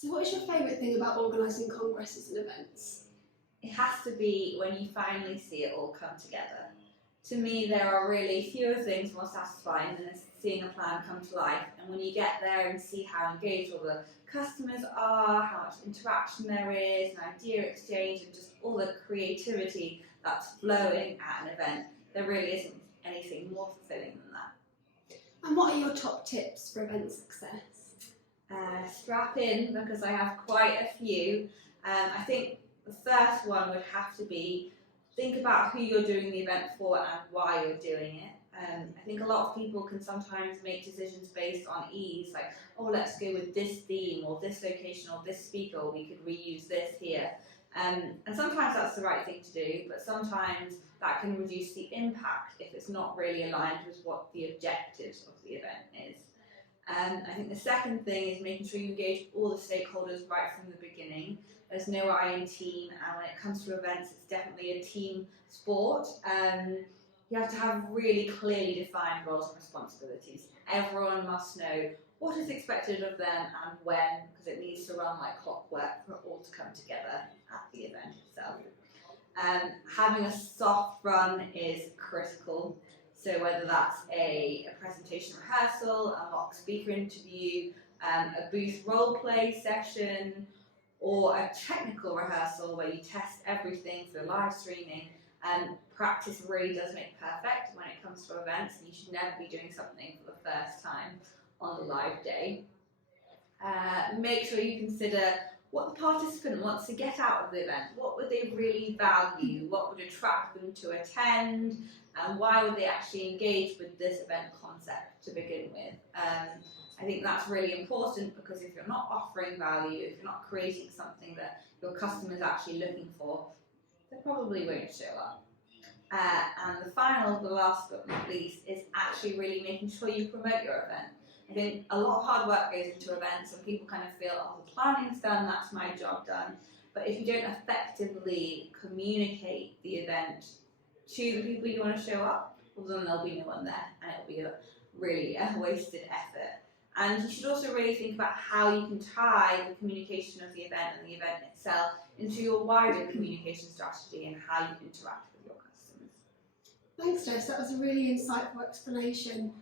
So what is your favourite thing about organising congresses and events? It has to be when you finally see it all come together. To me, there are really fewer things more satisfying than seeing a plan come to life. And when you get there and see how engaged all the customers are, how much interaction there is, and idea exchange, and just all the creativity that's flowing at an event, there really isn't anything more fulfilling than that. And what are your top tips for event success? Strap in, because I have quite a few. I think the first one would have to be think about who you're doing the event for and why you're doing it. I think a lot of people can sometimes make decisions based on ease, like, oh, let's go with this theme or this location or this speaker, or we could reuse this here. And sometimes that's the right thing to do, but sometimes that can reduce the impact if it's not really aligned with what the objectives of the event is. I think the second thing is making sure you engage all the stakeholders right from the beginning. There's no I in team, and when it comes to events, it's definitely a team sport. You have to have really clearly defined roles and responsibilities. Everyone must know what is expected of them and when, because it needs to run like clockwork for it all to come together at the event itself. Having a soft run is critical. So whether that's a presentation rehearsal, a mock speaker interview, a booth role play session, or a technical rehearsal where you test everything for live streaming, practice really does make perfect when it comes to events, and you should never be doing something for the first time on the live day. Make sure you consider what the participant wants to get out of the event. What would they really value? What would attract them to attend? And why would they actually engage with this event concept to begin with? I think that's really important, because if you're not offering value, if you're not creating something that your customer's actually looking for, they probably won't show up. And the last but not least, is actually really making sure you promote your event. I think a lot of hard work goes into events, and people kind of feel, oh, the planning's done, that's my job done. But if you don't effectively communicate the event to the people you want to show up, well, then there'll be no one there, and it'll be really a wasted effort. And you should also really think about how you can tie the communication of the event and the event itself into your wider communication strategy and how you interact with your customers. Thanks, Jess. That was a really insightful explanation.